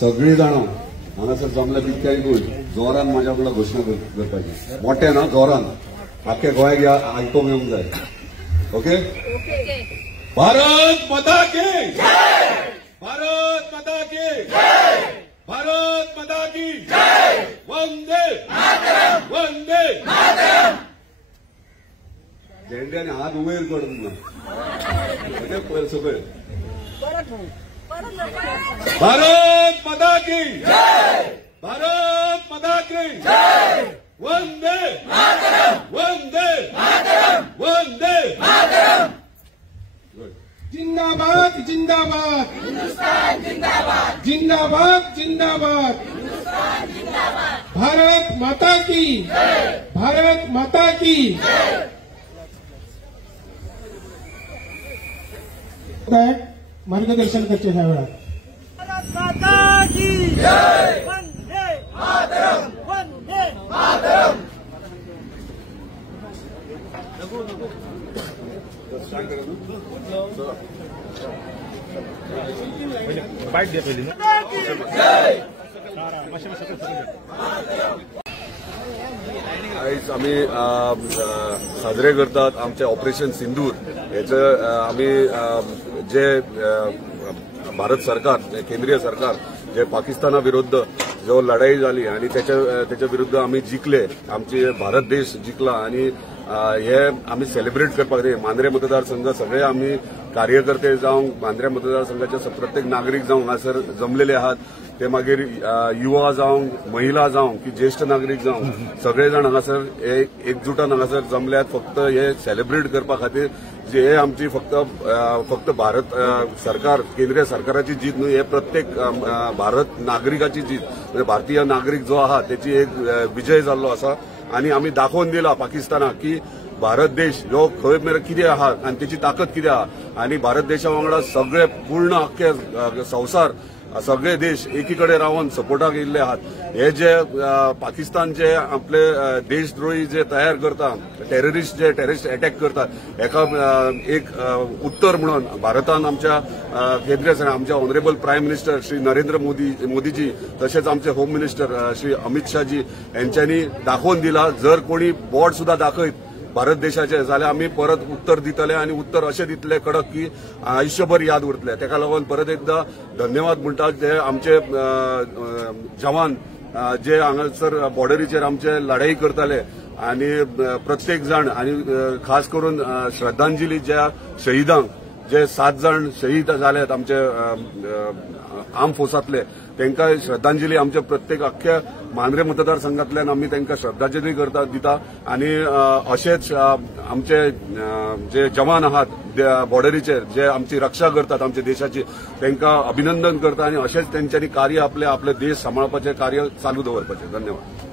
सगळी जाण हांगासर जमल्या तितक्यांकूय जोरान म्हाज्या वांगडा घोशणा करपाची मोठे ना जोरान आख्या गोंयाक आयकोंक येवंक जाय. ओके. भारत माता की जय. भारत माता की जय. भारत माता की जय. वंदे मातरम. वंदे मातरम. झेंड्याने हात उमेर कर म्हणजे पयर सगळे. भारत माता की जय. भारत माता की जय. वंदे मातरम. वंदे मातरम. वंदे मातरम. जिंदाबाद जिंदाबाद हिंदुस्तान जिंदाबाद. जिंदाबाद जिंदाबाद हिंदुस्तान जिंदाबाद. भारत माता की जय. भारत माता की जय. मार्गदर्शन करते ह्या वेळात. भारत माता की जय. वंदे मातरम. वंदे मातरम. बाईट द्या पहिली. आयज आमी साजरे करतात आमचे ऑपरेशन सिंदूर. हेचं आमी जे भारत सरकार केंद्रीय सरकार जे पाकिस्ताना विरुद्ध जो लढाई झाली आणि त्याच्या विरुद्ध आम्ही जिंकले. आमचे भारत देश जिंकला आणि हे आम्ही सेलिब्रेट करपाक जाय. मांद्रे मतदारसंघ सगळे आम्ही कार्यकर्ते जावं मांद्रे मतदारसंघाचे प्रत्येक नागरिक जावं हांगासर जमलेले आहात. ते मागीर युवा जावं महिला जावं की ज्येष्ठ नागरिक जावं सगळे जाण हांगासर एकजुटान हांगासर जमल्यात फक्त हे सेलिब्रेट करपा खातीर. जे हे आमची फक्त भारत सरकार केंद्रीय सरकाराची जीत न्हू, हे प्रत्येक भारत नागरिकाची जीत म्हणजे भारतीय नागरिक जो आहा त्याची एक विजय जाल्लो आसा. आणि आम्ही दाखवून दिला पाकिस्तानाक की भारत देश जो खंय मेरेन कितें आहा आणि त्याची ताकद कितें आहा. आणि भारत देशा वांगडा सगळे पूर्ण अख्खे संवसार सगळे देश एकीकडे रावन सपोर्टाक येयल्ले आहात. हे जे पाकिस्तान जे आपले देशद्रोही जे तयार करता, टेररिस्ट अटॅक करतात, हेका एक उत्तर म्हणून भारतान आमच्या केंद्रीय सरकार, आमच्या honourable prime minister Shri Narendra Modiji तसेच आमचे होम मिनिस्टर श्री अमित शाहजी यांच्यांनी दाखवून दिला, जर कोणी बोर्ड सुद्धा दाखयत भारत देशाचे जाल्यार आमी परत उत्तर दितले आणि उत्तर अशें दितले कडक की आयुष्यभर याद उरतले. ताका लागून परत एकदा धन्यवाद म्हणटा जे आमचे जवान जे हांगासर बॉर्डरीचेर आमचे लढाई करताले आणि प्रत्येक जण आणि खास करून श्रद्धांजली ज्या शहीदांक जे 7 जण शहीद जाल्यात आमचे आर्म फोर्सातले, तांकां श्रद्धांजली आमच्या प्रत्येक अख्ख्या मांद्रे मतदारसंघातल्यान आमी तांकां श्रद्धांजली दिता आणि अशेच आमचे जे जवान आहात बॉर्डरीचेर जे आमची रक्षा करतात आमच्या देशाची, तांकां अभिनंदन करता आणि अशेच तेंच्यांनी कार्य आपले देश सांबाळपाचें कार्य चालू दवरपाचें. धन्यवाद.